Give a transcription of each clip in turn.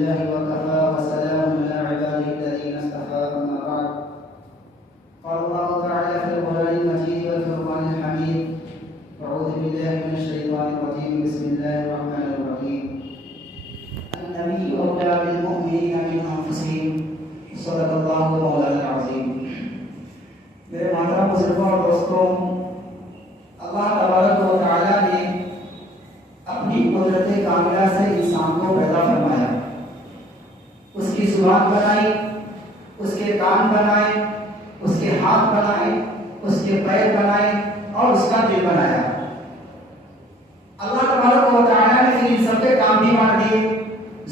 لله وكفى وسلام على عباده الذين اصطفى أما بعد. قال الله تعالى في القرآن المجيد والفرقان الحميد: أعوذ بالله من الشيطان الرجيم. بسم الله الرحمن الرحيم. النبي أولى بالمؤمنين من أنفسهم. صدق الله مولانا العظيم. میرے محترم بزرگوں اور دوستوں، اللہ تبارک و تعالیٰ نے اپنی قدرت کاملہ سے انسان کو پیدا فرمایا. اس کی زبان بنائی، اس کے کان بنائے، اس کے ہاتھ بنائے، اس کے پیر بنائے اور اس کا دل بنایا. اللہ تبارک و تعالیٰ نے پھر ان سب کے کام بھی بانٹ دیے.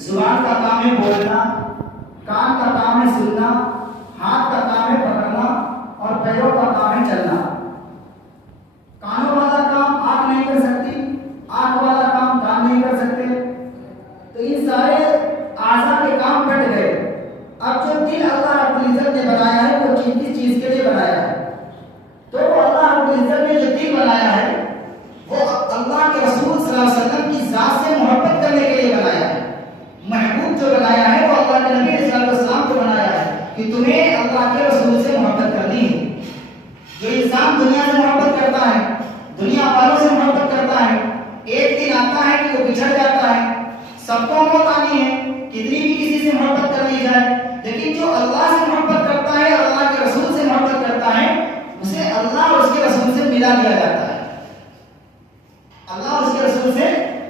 زبان کا کام ہے بولنا، کان کا کام ہے سننا، ہاتھ کا کام ہے پکڑنا اور پیروں کا کام ہے چلنا. کانوں والا کام آنکھ نہیں کر سکتی، آنکھ والا کام کان نہیں کر سکتے. تو ان سارے اعضاء کے کام بٹ گئے. اب جو دل اللہ رب العزت نے بنایا ہے وہ کس چیز کے لیے بنایا ہے؟ تو اللہ رب العزت نے جو دل بنایا ہے وہ اللہ کے رسول صلی اللہ علیہ وسلم کی ذات سے محبت کرنے کے لیے بنایا ہے. محبوب جو بنایا ہے وہ اللہ کے نبی صلی اللہ علیہ وسلم کو بنایا ہے کہ تمہیں اللہ کے رسول سے محبت کرنی ہے. جو انسان دنیا سے محبت کرتا ہے، دنیا والوں سے محبت کرتا ہے، ایک دن آتا ہے کہ وہ بچھڑ جاتا ہے. سب کو موت آنی ہے، کتنی بھی کسی سے محبت کر لی جائے، لیکن جو اللہ سے محبت کرتا ہے اور اللہ کے رسول سے محبت کرتا ہے اسے اللہ اور اس کے رسول سے ملا دیا جاتا ہے. اللہ اور اس کے رسول سے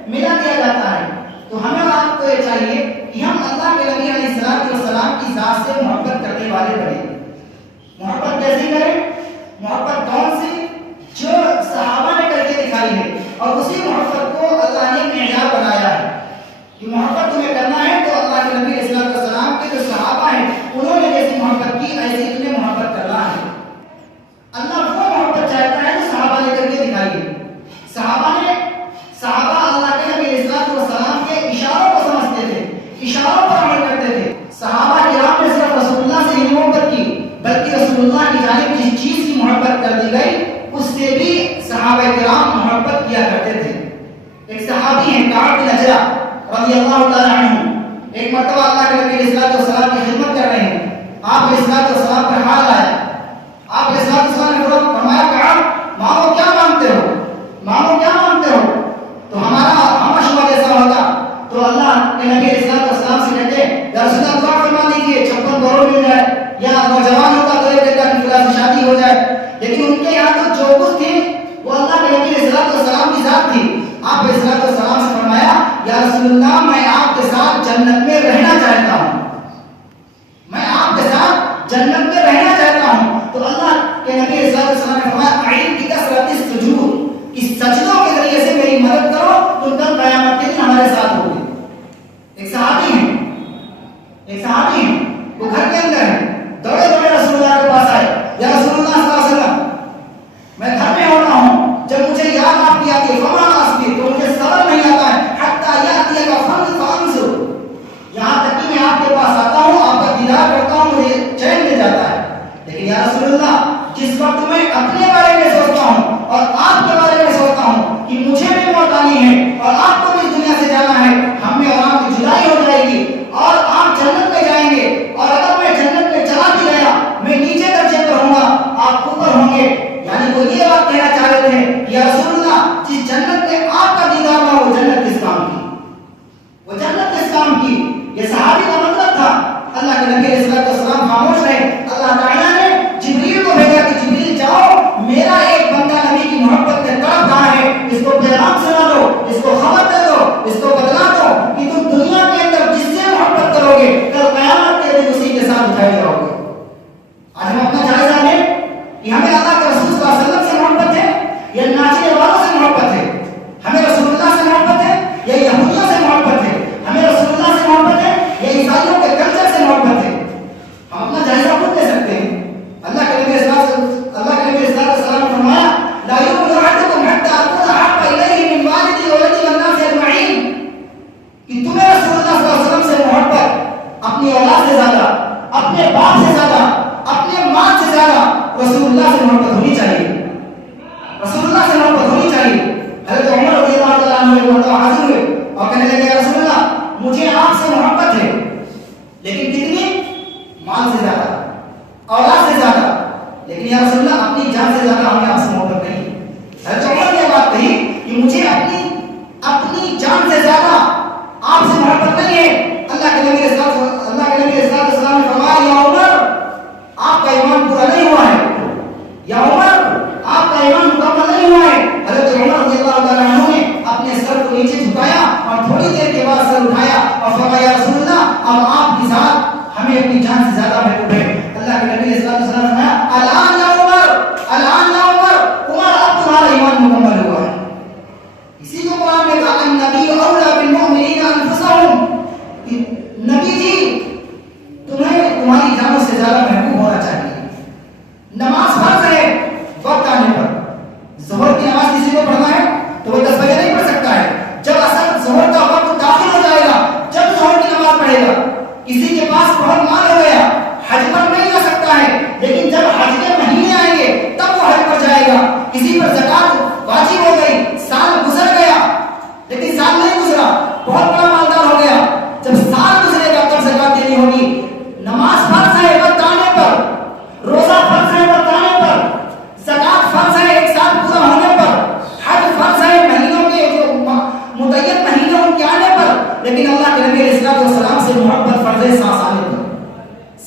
ملا دیا جاتا ہے. تو ہمیں اور آپ کو یہ چاہیے کہ ہم اللہ کے نبی علیہ السلام کی ذات سے محبت کرنے والے بنیں. محبت کیسی کریں؟ محبت کون سی؟ جو صحابہ نے کر کے دکھائی ہے اور اسی محبت کو اللہ نے معیار بنایا ہے کہ محبت تمہیں کرنا ہے تو اللہ کے نبی علیہ السلام کے جو صحابہ ہیں انہوں نے جیسی محبت کی ایسی تمہیں محبت کرنا ہے. اللہ وہ محبت چاہتا ہے جو صحابہ نے کر کے دکھائی ہے. صحابہ اللہ کے نبی علیہ السلام کے اشاروں کو سمجھتے تھے، اشاروں پر عمل کرتے تھے. صحابہ کرام نے صرف رسول اللہ سے ہی محبت کی بلکہ رسول اللہ کی جانب جس چیز کی محبت کر دی گئی اس سے بھی صحابہ کرام محبت کیا کرتے تھے. ایک صحابی ہیں کعب بن عجرہ رضی اللہ تعالی عنہ. ایک مرتبہ اللہ کے نبی علیہ السلام کی خدمت کر رہے ہیں. آپ علیہ السلام پر حال آیا. آپ علیہ السلام نے فرمایا کعب مانگو کیا مانگتے ہو، مانگو کیا مانگتے ہو تو ہمارا شمع جیسا ہوگا. تو اللہ کے نبی علیہ السلام سے کہتے ہیں یا رسول اللہ دعا فرما دیجیے 56 کروڑ مل جائے یا نوجوان ہوگا تو ایک کا نکاح سے شادی ہو جائے. لیکن ان کے یہاں تو جو کچھ تھی وہ اللہ کے نبی علیہ السلام کی ذات تھی. آپ علیہ السلام سے فرمایا یا رسول اللہ میں آپ کے ساتھ جنت میں رہنا چاہتا ہوں، میں آپ کے ساتھ جنت میں رہنا چاہتا ہوں. تو اللہ کے نبی علیہ السلام نے فرمایا عین کی کثرت السجود، اس سجدوں کے ذریعے سے میری مدد کرو تم کل قیامت کے دن ہمارے ساتھ ہوگے. ایک صحابی ہیں وہ گھر کے اندر ہے، دوڑے دوڑے رسول اللہ کے پاس آئے یا رسول اللہ صلی اللہ علیہ وسلم میں گھر میں ہوتا ہوں، جب مجھے یاد آپ کی آتی ہے فما اسبی تو مجھے صبر نہیں آتا ہے حتی یاتی کا فانظر، یہاں تک کہ میں آپ کے پاس آتا ہوں، آپ کا دیدار کرتا ہوں، مجھے چین مل جاتا ہے. لیکن یا رسول اللہ جس وقت میں اپنے بارے میں سوچتا ہوں اور آپ کے بارے میں سوچتا ہوں کہ مجھے بھی موت آنی ہے اور آپ کو بھی اس دنیا سے جانا ہے، ہم میں اور آپ کی جدائی ہو جائے گی اور آپ جنت میں جائیں گے اور اگر میں جنت میں چلا بھی گیا میں نیچے درجے پر ہوں گا آپ اوپر ہوں گے. یعنی وہ یہ بات کہنا چاہ رہے تھے یا رسول اللہ جس جنت میں آپ کا دیدار ہوا وہ جنت کس کام کی، وہ جنت کس کام کی. یہ صحابی کا مطلب تھا. اللہ کے نبی علیہ السلام خاموش رہے. اللہ تعالیٰ نے جبریل کو بھیجا کہ جبریل جاؤ میرا ایک بندہ نبی کی محبت میں تڑپ رہا ہے، اس کو پیغام سنا دو، اس کو خبر دے دو، اس کو بتلا دو کہ تم دنیا کے اندر جس سے محبت کرو گے کل قیامت کے دن اسی کے ساتھ اٹھائے جاؤ گے. آج ہم اپنا جائزہ لیں کہ ہمیں اللہ کے رسول صلی اللہ علیہ وسلم سے محبت ہے یا ناچنے والوں سے محبت ہے، ہمیں رسول اللہ سے محبت ہے یا یہودیوں سے محبت ہے، ہمیں رسول اللہ سے محبت ہے یا عیسائیوں کے کلچر سے محبت ہے. ہم اپنا جائزہ خود دے سکتے ہیں. اللہ کے نبی صلی اللہ علیہ وسلم نے فرمایا لا یؤمن احدکم حتی اکون احب الیہ من والدی وولدی والناس اجمعین، کہ تمہیں رسول اللہ صلی اللہ علیہ وسلم سے محبت اپنی اولاد سے زیادہ، اپنے باپ سے زیادہ، اپنے ماں سے زیادہ رسول اللہ سے محبت ہونی چاہیے. رسول اللہ سے محبت ہونی چاہیے. حضرت عمر رضی اللہ تعالیٰ عنہ حاضر ہوئے اور کہنے لگے یا رسول اللہ مجھے آپ سے محبت محبت ہے، لیکن کتنی؟ مال سے زیادہ، اولاد سے زیادہ، لیکن یا رسول اللہ اپنی جان سے زیادہ ہمیں آپ سے محبت نہیں۔ حضرت عمر نے بات کہی کہ مجھے اپنی جان سے زیادہ آپ سے محبت نہیں ہے۔ اللہ کے نبی صلی اللہ علیہ وسلم نے فرمایا یا عمر آپ کا ایمان پورا نہیں ہوا ہے، یا عمر آپ کا ایمان مکمل نہیں ہوا ہے۔ حضرت عمر رضی اللہ تعالیٰ عنہ نے اپنے سر کو نیچے جھکایا اور تھوڑی دیر کے بعد سر اٹھایا اور فرمایا یا رسول اللہ اب آپ کی ذات ہمیں اپنی جان سے زیادہ محبوب ہے۔ اللہ کے نبی صلی اللہ علیہ وسلم نے فرمایا الان یا عمر، الان یا عمر، عمر اب تمہارا ایمان مکمل ہوا ہے۔ اسی کو قرآن میں کہا النبی اولیٰ بالمؤمنین انفسہم، نبی جی تمہیں تمہاری جانوں سے زیادہ محبوب ہونا چاہیے۔ نماز فرض ہے وقت آنے پر، ظہر کی نماز کسی کو پڑھنا ہے تو وہ 10 بجے نہیں پڑھ سکتا ہے، جب اصل ظہر کا وقت داخل ہو جائے گا جب ظہر کی نماز پڑھے گا۔ کسی کے پاس بہت مال ہو گیا حج پر نہیں جا سکتا ہے، لیکن جب حج کے مہینے آئیں گے تب وہ حج پر جائے گا۔ کسی پر زکات واجب ہو گئی، سال گزر گیا لیکن سال نہیں گزرا، بہت بڑا مالدار ہو گیا، جب سال گزرے گا تب زکات دینی ہوگی۔ نماز فرض ہے وقت آنے پر، روزہ فرض ہے وقت آنے پر، زکات فرض ہے ایک سال پورا ہونے پر، حج فرض ہے مہینوں کے جو متعین مہینے ان کے آنے پر، لیکن اللہ کے نبی علیہ السلام سے محبت فرض ہے سانس آنے پر۔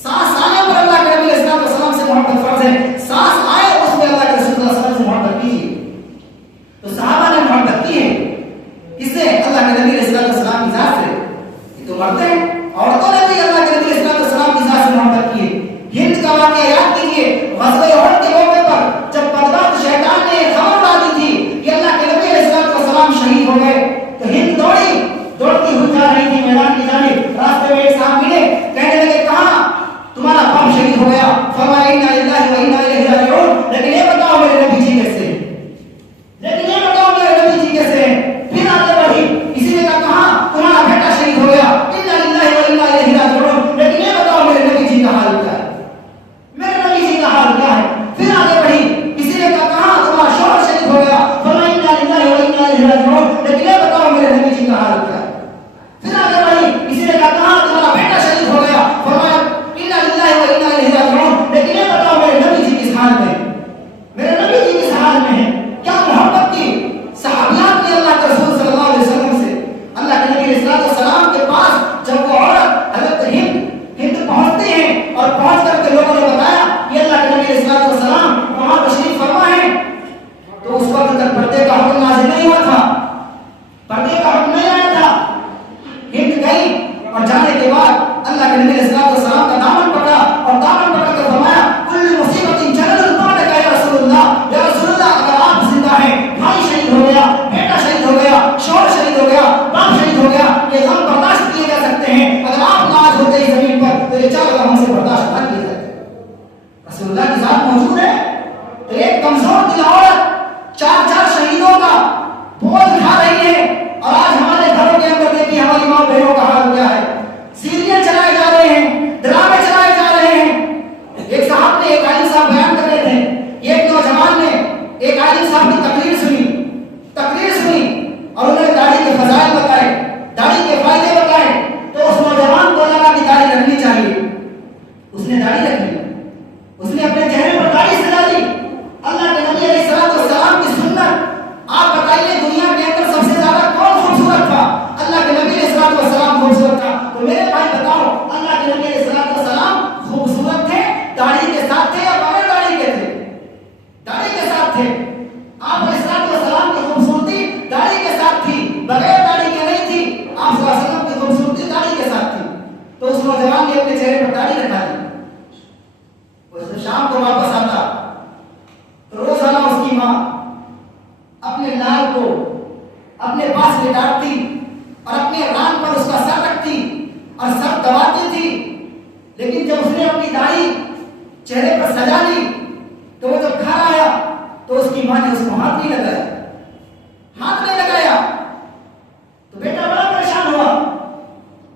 سانس آنے پر اللہ کے نبی علیہ السلام سے محبت فرض ہے، سانس آئے اس میں اللہ کے رسول صلی اللہ علیہ وسلم سے محبت کیجیے۔ تو صحابہ نے محبت کی ہے کس سے؟ اللہ کے نبی علیہ السلام کی ذات سے۔ یہ تو مرد ہیں، عورتوں نے بھی اللہ کے نبی علیہ السلام کی ذات سے محبت کی ہے۔ ہند کا واقعہ یاد کیجیے، غزوہ احد کے موقع پر جب بدبخت شیطان نے خبر ڈالی تھی کہ اللہ کے نبی علیہ السلام شہید ہو گئے تو ہند دوڑتی ہوئی جا رہی تھی میدان کی جانب، راستے میں ایک صاحب ملے، کہنے لگے کہاں تمہارا باپ شہید ہو گیا؟ فرمایا انا للہ و انا الیہ راجعون، لیکن یہ بتاؤ میرے نبی جی کیسے ہیں، لیکن یہ بتاؤ میرے نبی جی کیسے ہیں؟ پھر آگے بڑھی، کسی نے کہا کہاں تمہارا بیٹا شہید ہو گیا؟ انا للہ و انا الیہ راجعون، لیکن یہ بتاؤ میرے نبی جی کا حال کیا ہے، میرے نبی جی کا حال کیا ہے؟ پھر آگے بڑھی، کسی نے کہا کہاں تمہارا شوہر شہید ہو گیا؟ فرمایا انا للہ و انا الیہ راجعون، لیکن یہ بتاؤ میرے نبی جی کا حال کیا ہے؟ پھر آگے بڑھی، کسی نے کہا کہاں تمہارا بیٹا شہید ہو گیا؟ فرمایا انا للہ و انا الیہ راجعون، لیکن یہ بتاؤ میرے نبی جی کس حال میں، میرے نبی جی کس حال میں ہیں؟ کیا محبت کی صحابیات نے اللہ کے رسول صلی اللہ علیہ وسلم سے۔ اللہ کے نبی علیہ السلام کے پاس جب وہ عورت حضرت ہند پہنچتی ہیں اور پہنچ کر کے لوگوں نے بتایا کہ اللہ کے نبی علیہ السلام وہاں تشریف فرما ہے، تو اس وقت تک پردے کا حکم نازل نہیں ہوا تھا، پردے کا حکم نہیں آیا تھا۔ ہند گئی اور جانے کے بعد اللہ کے نبی علیہ السلام کا دامن پکڑا اور دامن پکڑ کر فرمایا کل مصیبت جلل بعدک یا رسول اللہ، یا رسول اللہ اگر آپ زندہ ہیں، بھائی شہید ہو گیا، بیٹا شہید ہو گیا، شوہر شہید ہو گیا، باپ شہید ہو گیا، یہ غم برداشت کیے جا سکتے ہیں، اگر آپ ناز ہوتے اس زمین پر تو یہ چار غم ہم سے برداشت نہ کیے جاتے۔ رسول اللہ کی ذات موجود ہے تو ایک کمزور دل عورت چار شہیدوں کا بوجھ اٹھا رہی ہے، اور آج ہمارے گھروں کے اندر دیکھیے ہماری ماں بہنوں کا حال کیا ہے، سیریل چلائے جا رہے ہیں، ڈرامے چلائے جا رہے ہیں۔ ایک صاحب نے، ایک عالم صاحب بیان کر رہے تھے، ایک نوجوان نے ایک عالم صاحب کی تقریر سنی اور انہوں نے داڑھی کے فضائل بتائے، داڑھی کے فائدے بتائے، تو اس نوجوان کو لگا کہ داڑھی رکھنی چاہیے، اس نے داڑھی رکھ لی، اس نے اپنے چہرے پر داڑھی سجا دی۔ اللہ کے نبی علیہ السلام کی سنت، آپ بتائیے دنیا کے اندر سب سے زیادہ کون خوبصورت تھا؟ اللہ کے نبی علیہ السلام خوبصورت تھا۔ تو میرے بھائی بتاؤ اللہ کے نبی علیہ السلام خوبصورت تھے، داڑھی کے ساتھ تھے یا بغیر داڑھی کے تھے؟ داڑھی کے ساتھ تھے۔ آپ علیہ السلام کی خوبصورتی داڑھی کے ساتھ تھی، بغیر داڑھی کے نہیں تھی۔ آپ صلی اللہ علیہ وسلم کی خوبصورتی داڑھی کے ساتھ تھی۔ تو اس نوجوان نے اپنے چہرے پر داڑھی رکھا دی، شام کو واپس آتا، روزانہ اس کی ماں اپنے لال کو اپنے پاس لٹاتی اور اپنے ران پر اس کا سر رکھتی اور سر دباتی تھی، لیکن جب اس نے اپنی داڑھی چہرے پر سجا لی تو وہ جب گھر آیا تو اس کی ماں نے اس کو ہاتھ نہیں لگایا تو بیٹا بڑا پریشان ہوا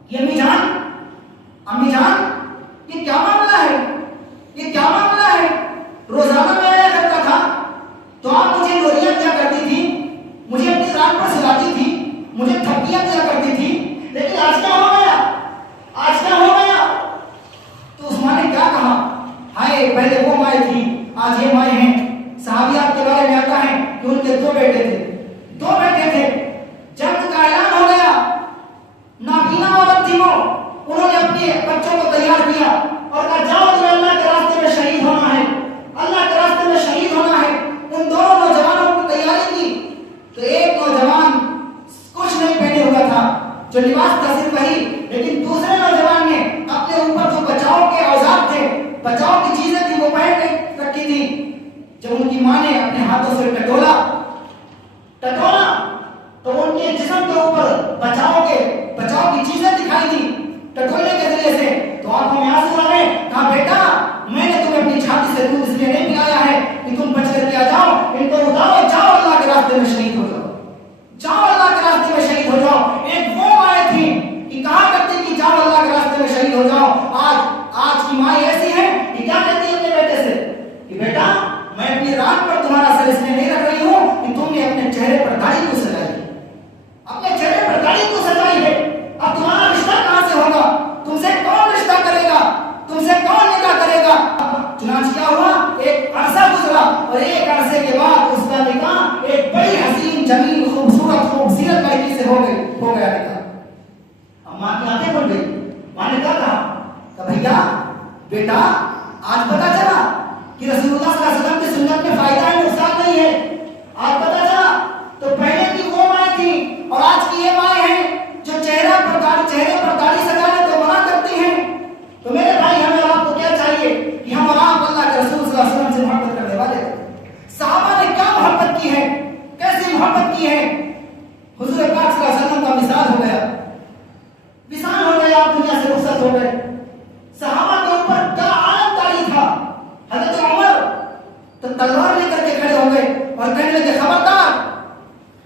کہ امی جان یہ کیا معاملہ ہے، یہ کیا معاملہ ہے؟ روزانہ میں آیا کرتا تھا تو آپ مجھے لوریاں دیا کرتی تھی، مجھے اپنی رات پر سلاتی تھی، مجھے تھپیاں دیا کرتی تھی، لیکن آج کیا ہو گیا؟ کے بچوں کو تیار کیا اور کہا جاؤ تمہیں اللہ کے راستے میں شہید ہونا ہے، اللہ کے راستے میں شہید ہونا ہے۔ ان دونوں نوجوانوں کو تیاری کی تو ایک نوجوان کچھ نہیں پہنے ہوا تھا، جو لباس تھا صرف وہی، لیکن دوسرے نوجوان نے اپنے اوپر جو بچاؤ کے اوزار تھے، بچاؤ کی چیزیں تھی، وہ پہن کے رکھی تھی۔ جب ان کی ماں نے اپنے ہاتھوں سے ٹٹولا تو ان کے جسم کے اوپر بچاؤ کی چیزیں دکھائی دی ٹٹولنے کے ذریعے سے، تو آنکھوں میں آنسو آ گئے۔ کہا بیٹا میں نے تمہیں اپنی چھاتی سے دودھ اس لیے نہیں پلایا ہے کہ تم بچ کر کے آ جاؤ، ان کو اتارو، جاؤ اللہ کے راستے میں شہید ہو جاؤ، جاؤ اللہ کے راستے میں شہید ہو جاؤ۔ ایک وہ مائیں تھی کہ کہا کرتی کہ جاؤ اللہ کے راستے میں شہید ہو جاؤ۔ آج کی مائیں ایسی ہیں کہ کیا کہتی ہے اپنے بیٹے سے کہ بیٹا میں اپنی رات پر تمہارا سر اس لیے نہیں رکھ رہی ہوں کہ تم نے اپنے چہرے پر داڑھی کیوں سجائی ہے، اپنے چہرے پر داڑھی کیوں سجائی ہے، اب تمہارا رشتہ کہاں سے ہوگا، تم سے کون رشتہ کرے گا، تم سے کون نکاح کرے گا۔ چنانچہ کیا ہوا، ایک عرصہ گزرا اور ایک عرصے کے بعد اس کا نکاح ایک بڑی حسین جمیل خوبصورت لڑکی سے ہو گیا نکاح۔ اب ماں کی آنکھیں کھل گئی، ماں نے کیا کہا بھیا بیٹا آج پتا چلا کہ رسول اللہ صلی اللہ علیہ وسلم کی سنت میں فائدہ ہے، نقصان نہیں ہے، آج پتا چلا۔ تو پہلے کی وہ مائیں تھی اور آج کی یہ مائیں ہیں جو چہرے پر داڑھی سجانے کو منع کرتی ہیں۔ تو میرے بھائی ہمیں اور آپ کو کیا چاہیے کہ ہم اور آپ اللہ کے رسول صلی اللہ علیہ وسلم سے محبت کرنے والے ہیں۔ صحابہ نے کیا محبت کی ہے، کیسی محبت کی ہے۔ حضور پاک صلی اللہ علیہ وسلم کا وصال ہو گیا، آپ دنیا سے رخصت ہو گئے۔ صحابہ کے اوپر کیا عالم طاری تھا۔ حضرت عمر تو تلوار لے کر کے کھڑے ہو گئے اور کہنے لگے خبردار،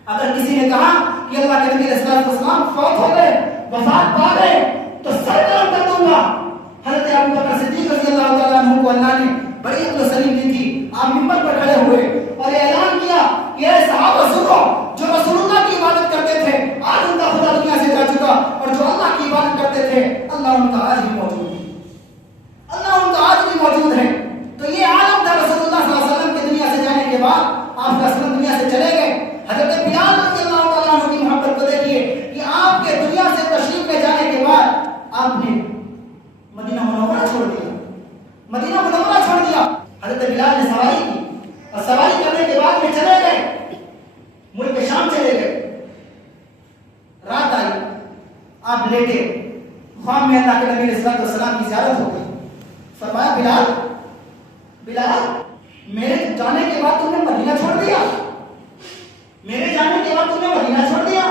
اگر کسی نے کہا کہ اللہ کے نبی علیہ الصلوۃ والسلام فوت ہو گئے، وفات پا گئے، تو سر قلم کر دوں گا۔ حضرت ابو بکر صدیق رضی اللہ تعالیٰ عنہ کو اللہ نے بڑی عقل و سلیم دی تھی۔ آپ منبر پر کھڑے ہوئے اور اعلان کیا کہ اے صحابہ سنو، جو رسول اللہ کی عبادت کرتے تھے آج ان کا خدا دنیا سے جا چکا، اور جو اللہ کی عبادت کرتے تھے اللہ ان کا آج بھی موجود ہے، اللہ ان کا آج بھی موجود ہے۔ تو یہ عالم تھا رسول اللہ صلی اللہ علیہ وسلم کے دنیا سے جانے کے بعد۔ آپ صلی اللہ علیہ وسلم دنیا سے چلے گئے۔ حضرت بلال رضی اللہ تعالیٰ عنہ کی محبت کو دیکھیے کہ آپ کے دنیا سے تشریف لے جانے کے بعد آپ نے مدینہ منورہ چھوڑ دیا، مدینہ منورہ چھوڑ دیا۔ حضرت بلال نے سواری کی اور سواری کرنے کے بعد میں چلے گئے، ملک شام چلے گئے۔ رات آئی، آپ لیٹے، خواب میں اللہ کے نبی علیہ الصلوۃ والسلام کی زیارت ہو گئی۔ فرمایا بلال میرے جانے کے بعد تم نے مدینہ چھوڑ دیا، میرے جانے کے بعد تم نے مدینہ چھوڑ دیا۔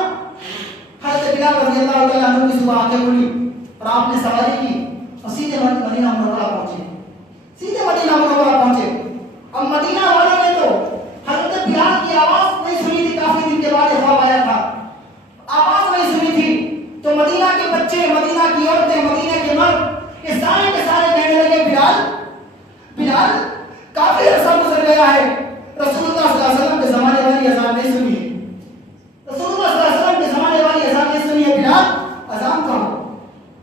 حضرت بلال رضی اللہ تعالیٰ عنہ کی صبح آنکھیں کھلی اور آپ نے سواری کی اور سیدھے مدینہ منورہ پہنچے، سیدھے مدینہ منورہ پہنچے۔ اب مدینہ والوں نے تو حضرت بلال کی آواز نہیں سنی تھی، کافی دن کے بعد خواب آیا تھا، آواز نہیں سنی تھی۔ تو مدینہ کے بچے، مدینہ کی عورتیں، مدینہ کے مرد، یہ سارے کے سارے کہنے لگے بلال کافی عرصہ گزر گیا ہے، رسول اللہ صلی اللہ علیہ وسلم کے زمانے والی اذان نہیں سنی ہے، رسول اللہ صلی اللہ علیہ وسلم کے زمانے والی اذان نہیں سنی ہے۔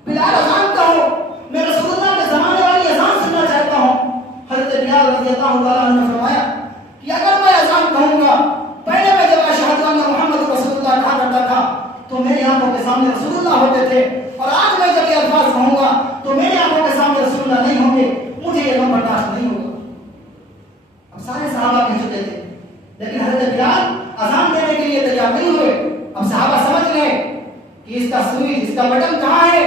بلال اذان کہو، میں رسول اللہ کے زمانے والی اذان سننا چاہتا ہوں۔ حضرت بلال رضی اللہ تعالیٰ عنہ نے فرمایا کہ اگر میں اذان کہوں گا، پہلے میں جب اشہد ان محمد رسول اللہ کہا کرتا تھا تو میری آنکھوں کے سامنے رسول اللہ ہوتے تھے، اور آج میں جب یہ الفاظ کہوں گا تو میری آنکھوں کے سامنے رسول اللہ نہیں ہوں گے، مجھے یہ غم برداشت نہیں ہوگا۔ اب سارے صحابہ کہہ چکے تھے، لیکن حضرت بلال اذان دینے کے لیے تیار نہیں ہوئے۔ اب صحابہ سمجھ گئے کہ اس کا سوئچ، اس کا بٹن کہاں ہے۔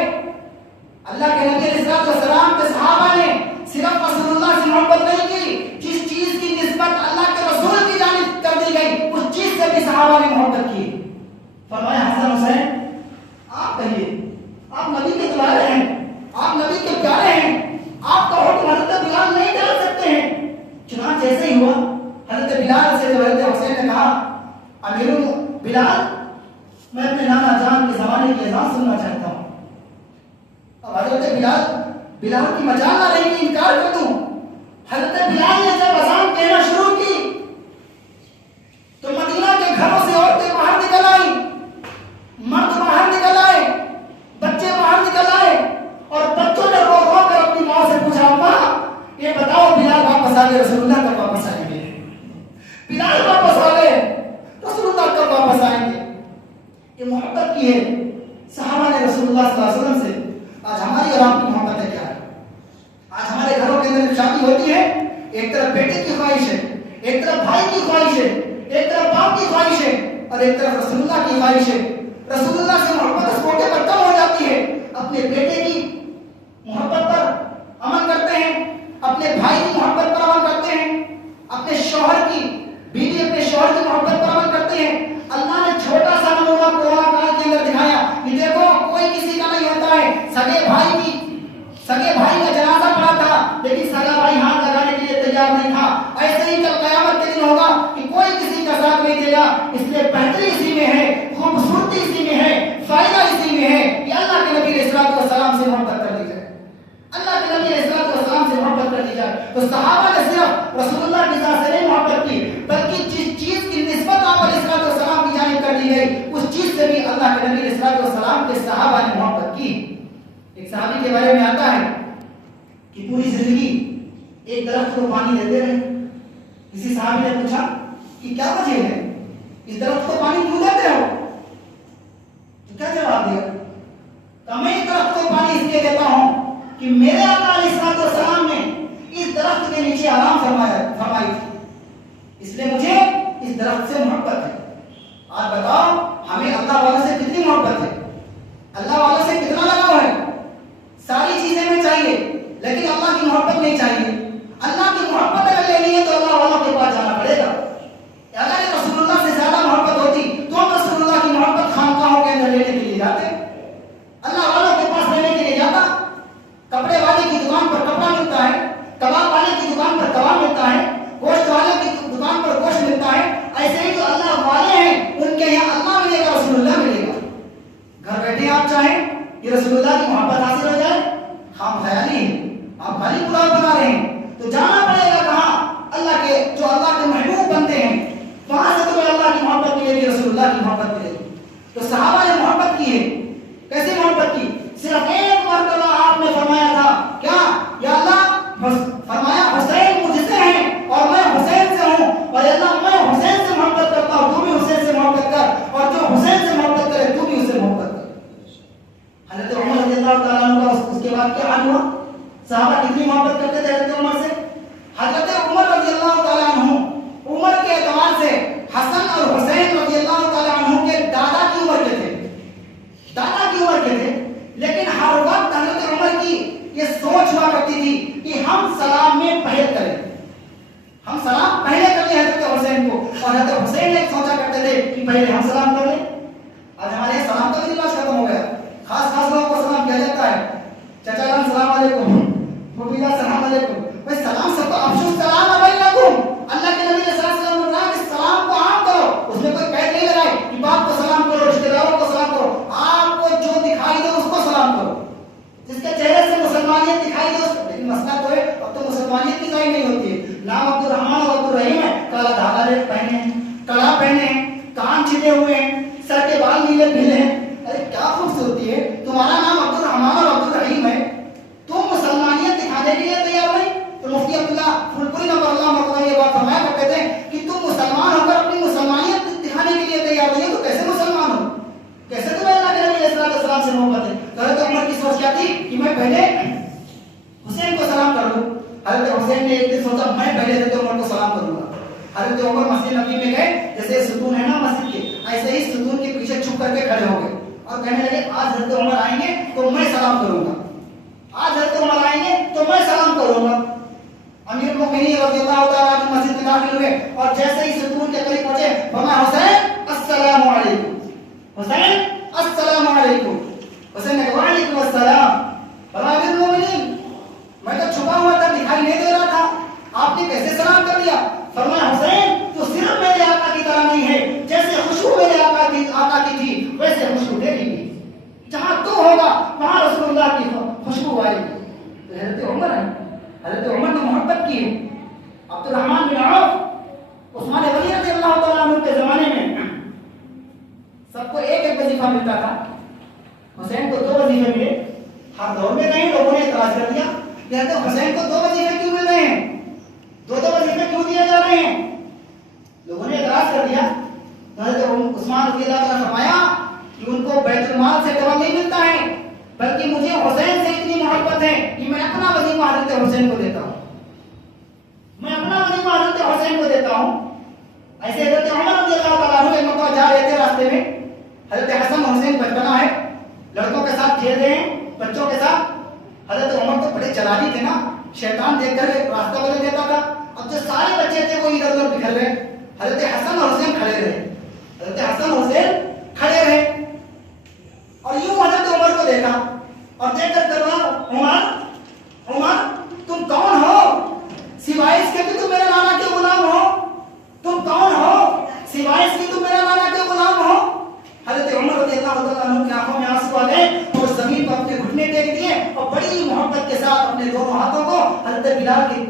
اللہ کے نبی علیہ السلام کے صحابہ نے صرف رسول اللہ سے محبت نہیں کی، جس چیز کی نسبت اللہ کے رسول کی جانب کر دی گئی اس چیز سے بھی صحابہ نے محبت کی۔ فرمایا حسن حسین آپ کہیے، آپ نبی کے دلالے ہیں، آپ نبی کے پیارے ہیں، آپ کا حکم حضرت بلال نہیں ڈال سکتے ہیں۔ چنانچہ ایسے ہی ہوا، حضرت بلال سے جو حضرت حسین نے کہا امیر بلال میں اپنے نانا جان کے زمانے کی اذان سننا چاہتا ہوں۔ اب حضرت بلال کی مجال نہ رہی کہ انکار کر دوں۔ حضرت بلال نے جب اذان کہنا شروع کی تو مدینہ کے گھروں سے عورتیں باہر نکل آئیں، مرد باہر نکل آئے، بچے باہر نکل آئے، اور بچوں نے رو رو کر اپنی ماں سے پوچھا اماں یہ بتاؤ بلال واپس آ گئے، رسول اللہ کب واپس آئیں گے، بلال واپس آ گئے، رسول اللہ کب واپس آئیں گے۔ یہ محبت کی ہے صحابہ نے رسول اللہ صلی اللہ علیہ وسلم سے۔ آج ہماری اور آپ خواہش ہے، ایک طرف باپ کی خواہش ہے اور ایک طرف رسول اللہ کی خواہش ہے. رسول اللہ سے محبت اس موقع پر کم ہو جاتی ہے. اپنے بیٹے کی محبت پر عمل کرتے ہیں، اپنے بھائی کی محبت پر عمل کرتے ہیں، اپنے شوہر کی بیوی اپنے شوہر کی محبت پر عمل کرتے ہیں. اللہ نے چھوٹا سا نمونہ قرآن پاک کے اندر دکھایا کہ دیکھو کوئی کسی کا نہیں ہوتا ہے. سگے بھائی کا جنازہ پڑا تھا لیکن سگا بھائی ہاتھ لگانے کے لیے تیار نہیں تھا. ایسے ہی جب قیامت کے دن ہوگا کہ کوئی کسی کا ساتھ نہیں دے گا. اس لیے بہتری اسی میں ہے، خوبصورتی اسی میں ہے، فائدہ اسی میں ہے کہ اللہ کے نبی علیہ السلام سے محبت کر لی جائے، اللہ کے نبی علیہ السلام سے محبت کر لی جائے. تو صحابہ نے صرف رسول اللہ کی ذات سے نہیں محبت کی بلکہ جس چیز کی نسبت آپ علیہ السلام کی جانب کر لی گئی اس چیز سے بھی اللہ کے نبی علیہ السلام کے صحابہ نے محبت کی. ایک صحابی کے بارے میں آتا ہے کہ پوری زندگی ایک درخت کو پانی دیتے رہے. کسی صحابی نے پوچھا کہ کیا وجہ ہے، اس درخت کو پانی کیوں دیتے ہو؟ تو کیا جواب دیا کہ میں اس درخت کو پانی اس لیے دیتا ہوں کہ میرے آقا علیہ السلام نے اس درخت کے نیچے آرام فرمائی تھی، اس لیے مجھے اس درخت سے محبت ہے. آج بتاؤ ہمیں اللہ والوں سے کتنی محبت ہے، اللہ والوں سے کتنا لگاؤ ہے. ساری چیزیں ہمیں چاہیے لیکن اللہ کی محبت نہیں چاہیے. اللہ کی محبت اگر لینی ہے تو اللہ والوں کے پاس جانا پڑے گا. اگر رسول اللہ سے زیادہ محبت ہوتی تو ہم رسول اللہ کی محبت خانقاہوں کے اندر لینے کے لیے جاتے، اللہ والوں کے پاس لینے کے لیے جاتا. کپڑے والے کی دکان پر کپڑا ملتا ہے، کباب والے کی دکان پر کباب ملتا ہے، گوشت والے کی دکان پر گوشت ملتا ہے. ایسے ہی جو اللہ والے ہیں ان کے یہاں اللہ ملے گا، رسول اللہ ملے گا. گھر بیٹھے آپ چاہیں کہ رسول اللہ کی محبت حاصل ہو جائے، خام خیالی ہے، آپ خالی پلاؤ بنا رہے ہیں. تو جانا پڑے گا کہاں؟ اللہ کے جو اللہ کے محبوب بندے ہیں وہاں سے تمہیں اللہ کی محبت ملے گی، رسول اللہ کی محبت ملے گی. تو صحابہ نے محبت کی ہے. کیسے محبت کی؟ صرف ایک مرتبہ آپ نے فرمایا تھا کیا؟ یا اللہ فرمایا حسین مجھ سے ہیں اور میں حسین سے ہوں، اور اللہ میں حسین سے محبت کرتا ہوں، تو بھی حسین سے محبت کر، اور جو حسین سے محبت کرے تو بھی اسے محبت کر. حضرت عمر رضی اللہ تعالیٰ عنہ کا اس کے بعد کیا حال ہوا؟ صحابہ کتنی محبت کرتے تھے حضرت عمر سے. حضرت عمر رضی اللہ تعالیٰ عنہ عمر کے اعتبار سے حسن اور حسین رضی اللہ تعالیٰ عنہ کے دادا کی عمر کے تھے، دادا کی عمر کے تھے. لیکن ہر وقت حضرت عمر کی یہ سوچ ہوا کرتی تھی کہ ہم سلام میں پہل کریں، ہم سلام پہلے کر لیں حضرت حسین کو، اور حضرت حسین نے سوچا کرتے تھے کہ پہلے ہم سلام کر لیں. آج ہمارے سلام کا بھی رواج ختم ہو گیا. خاص لوگوں کو سلام کیا جاتا ہے، چچا جان السلام علیکم، پھوپھی جان السلام علیکم. بھائی سلام سب کو افسوس سلام علیکم. اللہ کے نبی صلی اللہ علیہ وسلم نے کہا کہ سلام کو عام کرو، اس میں کوئی قید نہیں لگائے کہ باپ کو سلام کرو، رشتہ داروں کو سلام کرو. آپ کو جو دکھائی دے اس کو سلام کرو، جس کے چہرے سے مسلمانیت دکھائی دے. لیکن مسئلہ تو ہے اب تو مسلمانیت کی ظاہر نہیں ہوتی ہے. نام عبد الرحمان اور عبد الرحیم ہے، کالا دھاگا پہنے ہیں، کڑا پہنے ہیں، کان چھپے ہوئے ہیں، سر کے بال نیلے بھیلے ہیں. ارے کیا خوبصورتی ہے، تمہارا نام عبد الرحمان اور عبد الرحیم ہے، تم مسلمانیت دکھانے کے لیے تیار نہیں. تو مفتی عبداللہ پھولپوری نمبر اللہ مرتبہ یہ بات فرمایا کرتے تھے کہ تم مسلمان ہو کر اپنی مسلمانیت دکھانے کے لیے تیار نہیں ہے تو کیسے مسلمان ہو، کیسے تمہیں اللہ کے نبی علیہ السلام سے محبت ہے. حضرت عمر کی سوچ کیا تھی کہ میں پہلے حسین کو سلام کر لوں. حضرت حسین نے ایک دن سوچا میں پہلے حضرت عمر کو سلام کروں گا. حضرت عمر مسجد نبی میں گئے، جیسے ستون ہے نا مسجد کے، ایسے ہی ستون کے پیچھے چھپ کر کے کھڑے ہو گئے اور کہنے لگے آج حضرت عمر آئیں گے تو میں سلام کروں گا، آج حضرت عمر آئیں گے تو میں سلام کروں گا. امیر المومنین رضی اللہ تعالیٰ عنہ مسجد میں داخل ہوئے اور جیسے ہی ستون کے قریب پہنچے فرمایا حسین السلام علیکم، حسین السلام علیکم. حسین نے کہا وعلیکم السلام. فرمایا امیر المومنین میں تو چھپا ہوا تھا، دکھائی نہیں دے رہا تھا، آپ نے کیسے سلام کر لیا؟ فرمایا حسین تو صرف میرے آقا کی طرح نہیں ہے، جیسے خوشبو میرے آقا کی تھی ویسے خوشبو میری بھی، جہاں تو ہوگا وہاں رسول اللہ کی خوشبو آئے گی. تو حضرت عمر ہے، حضرت عمر نے محبت کی. عبد الرحمن بن عوف عثمان غنی رضی اللہ تعالیٰ عنہ کے زمانے میں سب کو ایک ایک وظیفہ ملتا تھا، حسین کو 2 وظیفے ملے. ہر دور میں نہیں، لوگوں نے اعتراض کر دیا کہ حسین کو 2 وظیفے کیوں مل رہے ہیں، 2 وظیفے کیوں دیے جا رہے ہیں. لوگوں نے اعتراض کر دیا. حضرت عثمان رضی اللہ عنہ نے فرمایا کہ ان کو بیت المال سے ڈبل نہیں ملتا ہے، بلکہ مجھے حسین سے اتنی محبت ہے کہ میں اپنا وظیفہ حضرت حسین کو دیتا ہوں، میں اپنا وظیفہ حضرت حسین کو دیتا ہوں. ایسے حضرت عمر رضی اللہ تعالیٰ عنہ ایک مرتبہ جا رہے تھے راستے میں، حضرت حسن حسین بچپنا ہے، لڑکوں کے ساتھ کھیل رہے ہیں، بچوں کے ساتھ. حضرت عمر تو بڑے چلاکی تھے نا، شیطان دیکھ کر راستہ بدل دیتا تھا. اب جو سارے بچے تھے وہ ادھر ادھر بکھر رہے، حضرت حسن اور حسین کھڑے رہے، حضرت حسن حسین کھڑے رہے اور یوں حضرت عمر کو دیکھا اور دیکھ کر کہا عمر عمر تم کون ہو سوائے اس کے کہ تم میرے نانا کے غلام ہو؟ تم کون ہو سوائے اس کے تم میرے نانا کے غلام ہو؟ حضرت عمر رضی اللہ تعالیٰ عنہ کی آنکھوں میں آنسو آ گئے اور زمین پر اپنے گھٹنے ٹیک دیے اور بڑی محبت کے ساتھ اپنے دونوں ہاتھوں کو حضرت بلال کے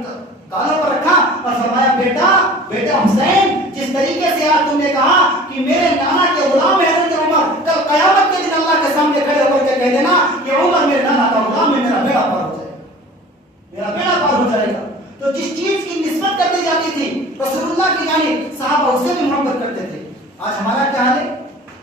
گالوں پر رکھا اور فرمایا بیٹا بیٹا حسین، جس طریقے سے آج تم نے کہا کہ میرے نانا کے غلام ہے حضرت عمر، کل قیامت کے دن اللہ کے سامنے کھڑے ہو کر کے کہہ دینا کہ عمر میرے نانا کا غلام ہے، میرا بیڑا پار ہو جائے گا، میرا بیڑا پار ہو جائے گا. تو جس چیز کی نسبت کر دی جاتی تھی رسول اللہ کی جانب، صحابہ اسے بھی محبت کرتے تھے. آج ہمارا کیا حال ہے؟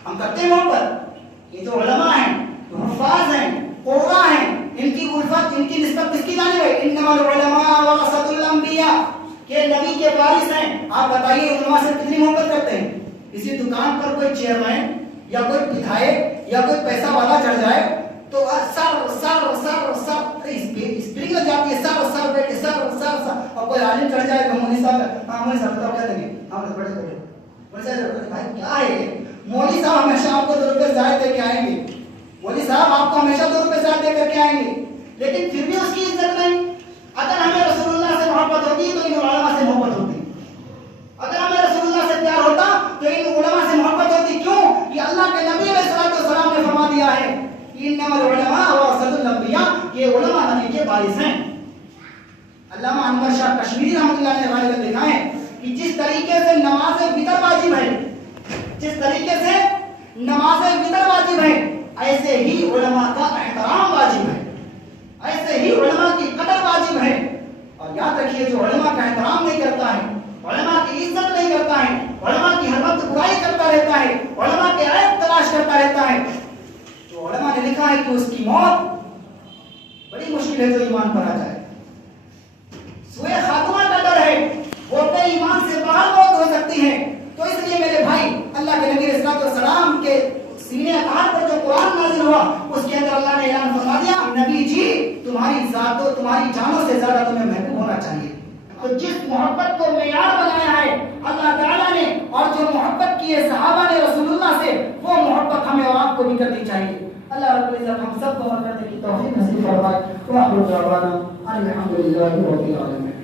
ہم کرتے ہیں محبت؟ یہ تو علماء ہیں، تو حفاظ ہیں، قرآن ہیں، ان کی الفت ان کی نسبت کس کی جانب ہے؟ انما العلماء ورثۃ الانبیاء، کہ نبی کے وارث ہیں. آپ بتائیے علماء سے کتنی محبت کرتے ہیں؟ کسی دکان پر کوئی چیئرمین یا کوئی بدھائک یا کوئی پیسہ والا چڑھ جائے تو سر سر سر سر اسپرنگ لگ جاتی ہے، سر سر بیٹے سر سر سر. اور کوئی عالم چڑھ جائے تو مولوی صاحب، ہاں مولوی صاحب بتاؤ کیا دیں گے؟ ہاں بڑے بڑے مولوی صاحب بھائی کیا ہے؟ مولوی صاحب ہمیشہ آپ کو 2 روپے زائد دے کے آئیں گے، مولوی صاحب آپ کو ہمیشہ 2 روپے زائد دے کر کے آئیں گے، لیکن پھر بھی اس کی عزت نہیں. اگر ہمیں رسول اللہ سے محبت ہوتی تو ان علماء سے محبت ہوتی. اگر ہمیں رسول اللہ سے پیار ہوتا تو ان علماء سے محبت ہوتی. کیوں؟ کہ اللہ کے نبی علیہ الصلوۃ والسلام نے فرما دیا ہے انما العلماء ورثۃ الانبیاء، کہ علماء نبی کے وارث ہیں. علامہ انور شاہ کشمیری رحمۃ اللہ نے غالباً لکھا ہے کہ جس طریقے سے نماز وتر واجب ہے، جس طریقے سے نماز وتر واجب ہے، ایسے ہی علماء کا احترام واجب ہے، ایسے ہی علماء کی قدر واجب ہے. اور یاد رکھیے جو علماء کا احترام نہیں کرتا ہے، علماء کی عزت نہیں کرتا ہے، علماء کی ہر وقت برائی کرتا رہتا ہے، علماء کے عیب تلاش کرتا رہتا ہے، تو علماء نے لکھا ہے کہ اس کی موت بڑی مشکل ہے جو ایمان پر آ جائے. سوء خاتمہ کا ڈر ہے، وہ اپنے ایمان سے باہر موت ہو سکتی ہے. تو اس لیے میرے بھائی، اللہ کے نبی علیہ الصلوۃ والسلام کے سینے اطہار پر جو قرآن نازل ہوا اس کے اندر اللہ نے اعلان فرما دیا نبی جی تمہاری ذات و تمہاری جانوں سے زیادہ تمہیں محبوب ہونا چاہیے. تو جس محبت کو معیار بنایا ہے اللہ تعالیٰ نے اور جو محبت کی ہے صحابہ نے رسول اللہ سے، وہ محبت ہمیں اور آپ کو بھی کرنی چاہیے. اللہ رب العزت ہم سب کو عمل کرنے کی توفیق نصیب فرمائے. وآخر دعوانا الحمد للہ رب العالمین.